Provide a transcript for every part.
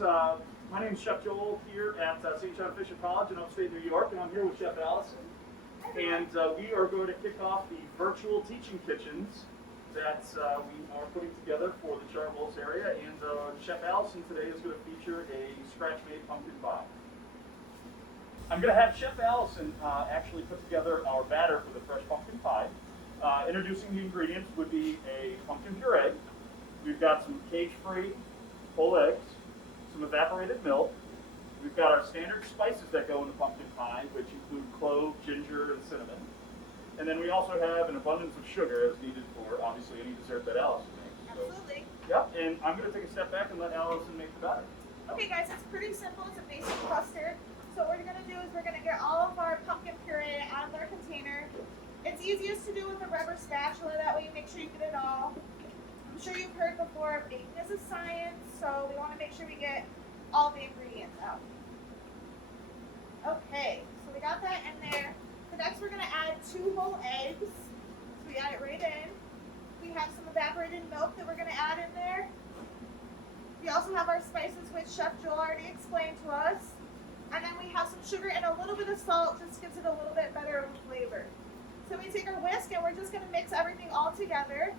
My name's Chef Joel here at St. John Fisher College in upstate New York, and I'm here with Chef Allison. And we are going to kick off the virtual teaching kitchens that we are putting together for the Charles area. And Chef Allison today is going to feature a scratch-made pumpkin pie. I'm going to have Chef Allison actually put together our batter for the fresh pumpkin pie. Introducing the ingredients would be a pumpkin puree. We've got some cage-free whole eggs, some evaporated milk. We've got our standard spices that go in the pumpkin pie, which include clove, ginger, and cinnamon. And then we also have an abundance of sugar as needed for, obviously, any dessert that Allison makes. Absolutely. Yep, and I'm going to take a step back and let Allison make the batter. Okay guys, it's pretty simple. It's a basic custard. So what we're going to do is we're going to get all of our pumpkin puree out of our container. It's easiest to do with a rubber spatula, that way you make sure you get it all. I'm sure you've heard before, baking is a science, so we want to make sure we get all the ingredients out. Okay, so we got that in there. So next we're going to add 2 whole eggs. So we add it right in. We have some evaporated milk that we're going to add in there. We also have our spices, which Chef Joel already explained to us. And then we have some sugar and a little bit of salt, just gives it a little bit better of a flavor. So we take our whisk and we're just going to mix everything all together.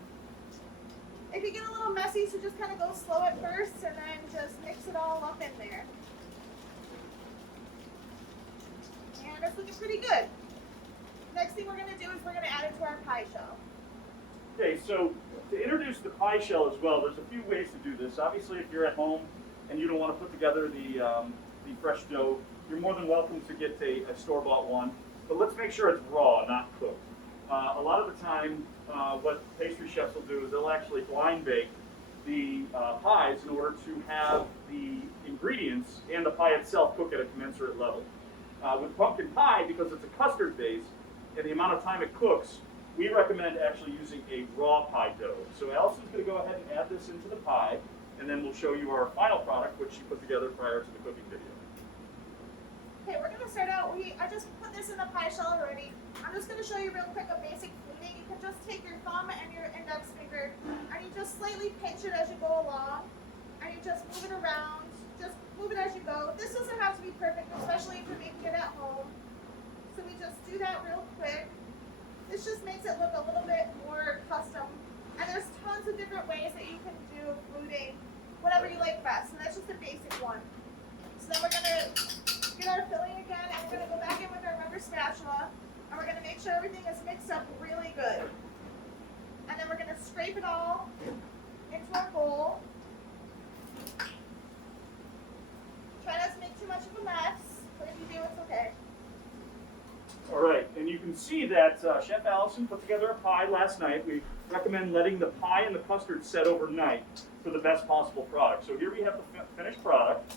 It can get a little messy, so just kind of go slow at first and then just mix it all up in there. And it's looking pretty good. Next thing we're going to do is we're going to add it to our pie shell. Okay, so to introduce the pie shell as well, there's a few ways to do this. Obviously, if you're at home and you don't want to put together the fresh dough, you're more than welcome to get a store-bought one. But let's make sure it's raw, not cooked. A lot of the time, what pastry chefs will do is they'll actually blind bake the pies in order to have the ingredients and the pie itself cook at a commensurate level. With pumpkin pie, because it's a custard base, and the amount of time it cooks, we recommend actually using a raw pie dough. So Allison's going to go ahead and add this into the pie, and then we'll show you our final product, which she put together prior to the cooking video. Okay, we're going to start out, I just put this in the pie shell already. I'm just going to show you real quick a basic fluting. You can just take your thumb and your index finger and you just slightly pinch it as you go along. And you just move it around, just move it as you go. This doesn't have to be perfect, especially if you're making it at home. So we just do that real quick. This just makes it look a little bit more custom. And there's tons of different ways that you can do fluting, whatever you like best. And that's just a basic one. So then we're going to get our filling again, and we're going to go back in with our rubber spatula, and we're going to make sure everything is mixed up really good. And then we're going to scrape it all into our bowl. Try not to make too much of a mess, but if you do, it's okay. All right, and you can see that Chef Allison put together a pie last night. We recommend letting the pie and the custard set overnight for the best possible product. So here we have the finished product.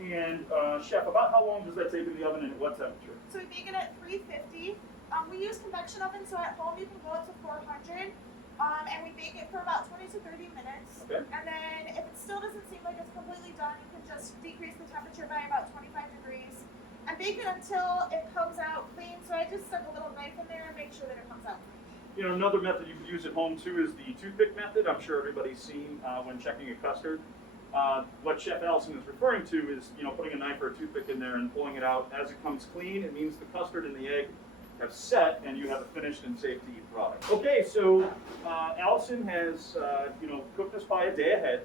And Chef, about how long does that take in the oven and at what temperature? So we bake it at 350. We use convection oven, so at home you can go up to 400. And we bake it for about 20 to 30 minutes. Okay. And then if it still doesn't seem like it's completely done, you can just decrease the temperature by about 25 degrees. And bake it until it comes out clean. So I just stuck a little knife in there and make sure that it comes out clean. You know, another method you can use at home too is the toothpick method. I'm sure everybody's seen when checking a custard. What Chef Allison is referring to is, putting a knife or a toothpick in there and pulling it out as it comes clean. It means the custard and the egg have set, and you have a finished and safe to eat product. Okay, so Allison has, cooked this pie a day ahead.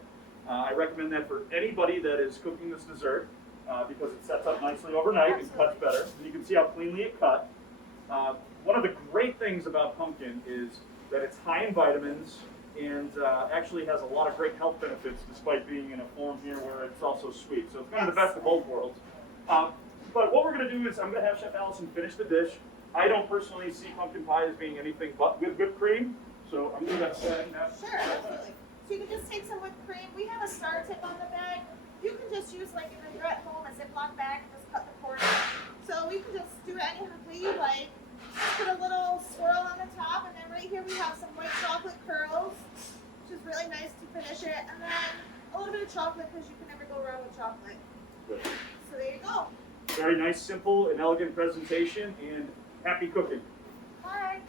I recommend that for anybody that is cooking this dessert because it sets up nicely overnight and cuts better. And you can see how cleanly it cut. One of the great things about pumpkin is that it's high in vitamins and actually has a lot of great health benefits despite being in a form here where it's also sweet. So it's kind of the best of both worlds. But what we're going to do is I'm going to have Chef Allison finish the dish. I don't personally see pumpkin pie as being anything but with whipped cream, so I'm going to go ahead now. Sure, absolutely. So you can just take some whipped cream. We have a star tip on the bag. You can just use, like if you're at home, a Ziploc bag and just cut the corner. So we can just do it any way you like. Put a little swirl on the top, and then right here we have some white chocolate curls, which is really nice to finish it. And then a little bit of chocolate, because you can never go wrong with chocolate. Good. So there you go. Very nice, simple, and elegant presentation, and happy cooking. Bye.